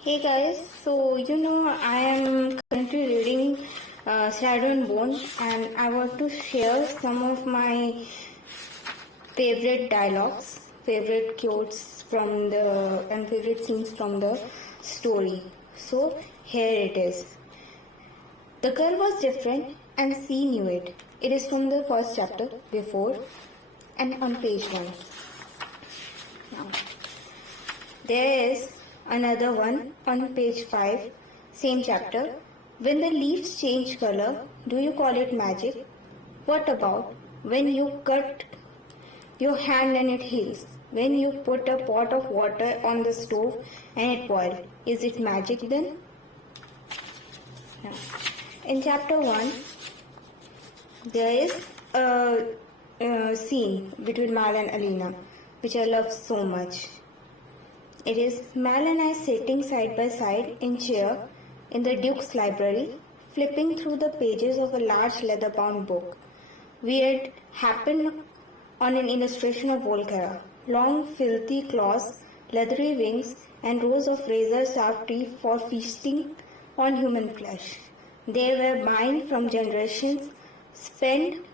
Hey guys, so I am currently reading Shadow and Bone, and I want to share some of my favorite dialogues, favorite quotes from the and favorite scenes from the story. So here it is. The girl was different and she knew it. It is from the first chapter before and on page 1. Now, there is another one on page 5, same chapter. When the leaves change color, do you call it magic? What about when you cut your hand and it heals? When you put a pot of water on the stove and it boils, is it magic then? Now, in chapter 1, there is a scene between Mal and Alina, which I love so much. It is Mal and I sitting side by side in chair in the Duke's library, flipping through the pages of a large leather-bound book. We had happened on an illustration of Volcera, long filthy claws, leathery wings, and rows of razor-sharp teeth for feasting on human flesh. They were mine from generations spent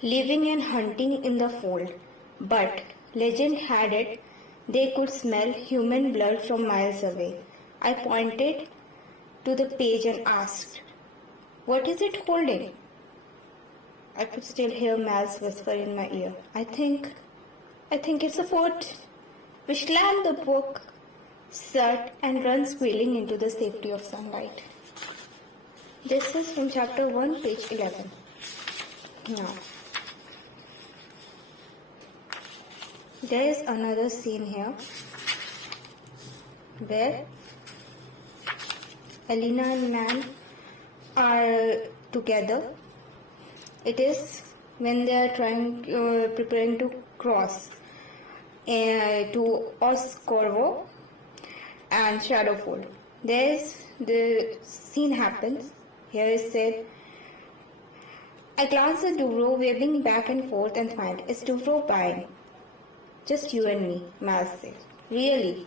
living and hunting in the fold. But legend had it they could smell human blood from miles away. I pointed to the page and asked, "What is it holding?" I could still hear Mal's whisper in my ear. I think it's a foot. We slammed the book shut and run squealing into the safety of sunlight. This is from chapter 1, page 11. Now, there is another scene here where Alina and Mal are together. It is when they are preparing to cross to Oscorvo and Shadowfold. The scene happens. Here is said, I glanced at Duvro waving back and forth and smiled. Is Duvro buying? Just you and me, Mal said. Really?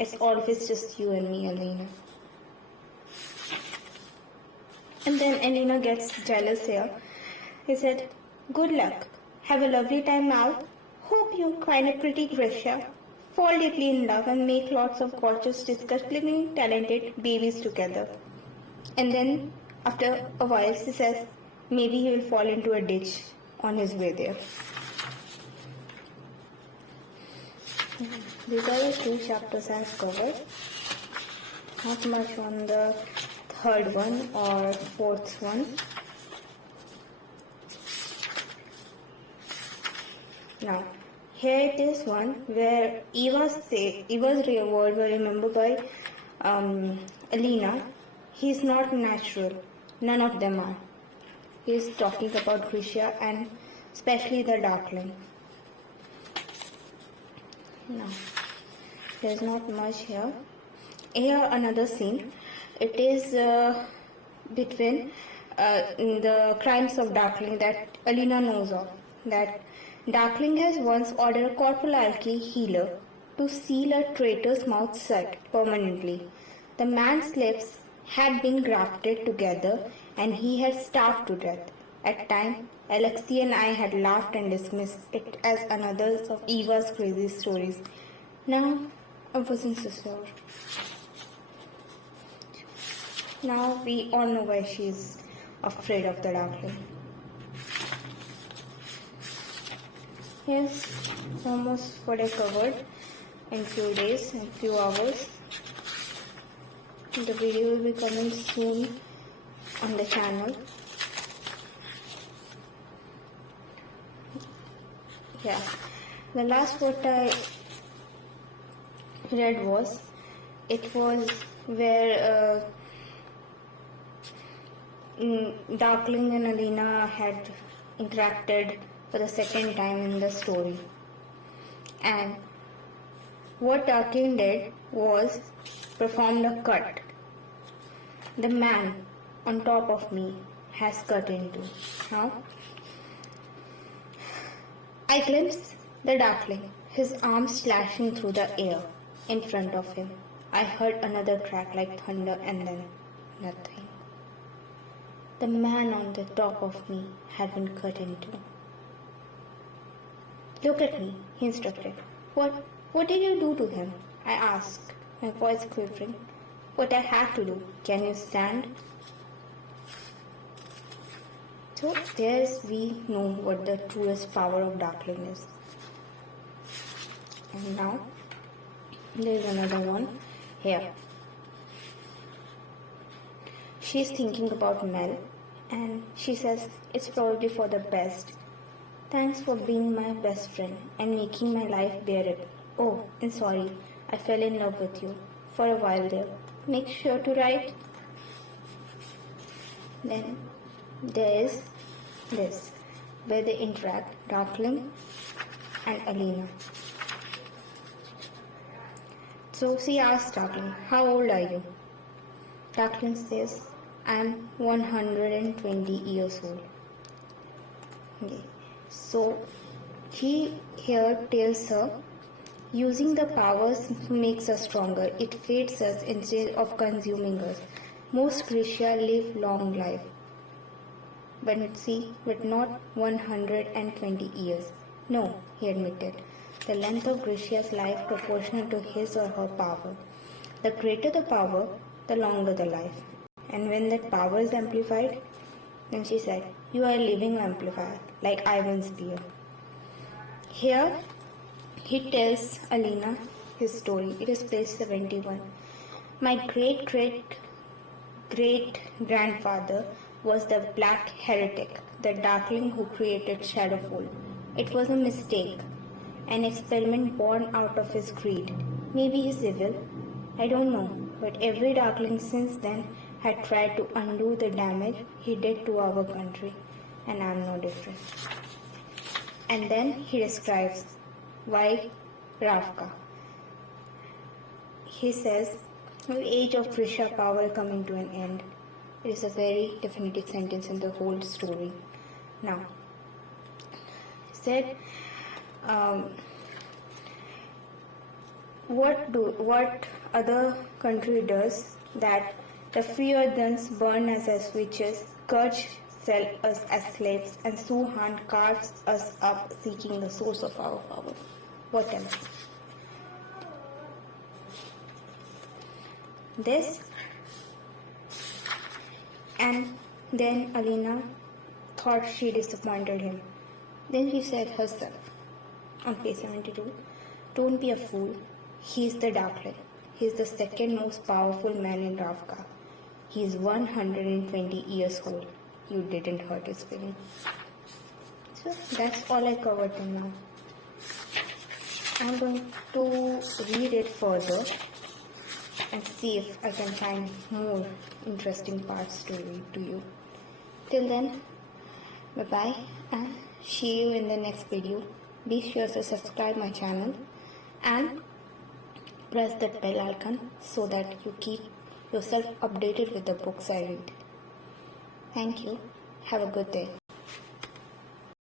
It's always just you and me, Alina. And then Alina gets jealous here. He said, good luck. Have a lovely time, Mal. Hope you find a pretty Grisha. Fall deeply in love and make lots of gorgeous, disgustingly talented babies together. And then, after a while, she says, maybe he will fall into a ditch on his way there. These are the 2 chapters I have covered. Not much on the third one or fourth one. Now, here it is one where Eva's reward were remembered by Alina. He is not natural. None of them are. He is talking about Grisha and especially the Darkling. No, there's not much here. Here another scene. It is between the crimes of Darkling that Alina knows of. That Darkling has once ordered a corporal alchemy healer to seal a traitor's mouth shut permanently. The man's lips had been grafted together and he had starved to death. At times, Alexei and I had laughed and dismissed it as another of Eva's crazy stories. Now, I wasn't so sure. Now we all know why she's afraid of the Darkling. Yes, almost what I covered in few days, in few hours. The video will be coming soon on the channel. Yeah, the last what I read was, it was where Darkling and Alina had interacted for the second time in the story. And what Darkling did was performed a cut. The man on top of me has cut into. Now, I glimpsed the Darkling, his arms slashing through the air in front of him. I heard another crack like thunder and then nothing. The man on the top of me had been cut in two. Look at me, he instructed. What did you do to him? I asked, my voice quivering. What I had to do. Can you stand? So there's we know what the truest power of Darkling is. And now there's another one here. She's thinking about Mel and she says it's probably for the best. Thanks for being my best friend and making my life bearable. Oh, and sorry, I fell in love with you for a while there. Make sure to write. Then there is this, where they interact, Darkling and Alina. So she asks Darkling, how old are you? Darkling says, I'm 120 years old. Okay. So he here tells her, using the powers makes us stronger. It feeds us instead of consuming us. Most Grisha live long life. But not 120 years. No, he admitted. The length of Grisha's life proportional to his or her power. The greater the power, the longer the life. And when that power is amplified, then she said, you are a living amplifier, like Ivan's beer. Here, he tells Alina his story. It is page 71. My great-great-grandfather was the Black Heretic, the Darkling who created Shadowfall. It was a mistake, an experiment born out of his greed. Maybe he's evil, I don't know, but every Darkling since then had tried to undo the damage he did to our country, and I'm no different. And then he describes why Ravka. He says, the age of Grisha power coming to an end. It is a very definitive sentence in the whole story. Now, he said, what other country does that the Feodans burn us as witches, Kurch sell us as slaves, and Suhan carves us up seeking the source of our power. What else? This, and then Alina thought she disappointed him. Then she said herself, on page 72, don't be a fool. He's the Darkling. He's the second most powerful man in Ravka. He's 120 years old. You didn't hurt his feelings. So that's all I covered till now. I'm going to read it further and see if I can find more interesting parts to read to you. Till then, bye bye and see you in the next video. Be sure to subscribe my channel and press that bell icon so that you keep yourself updated with the books I read. Thank you. Have a good day.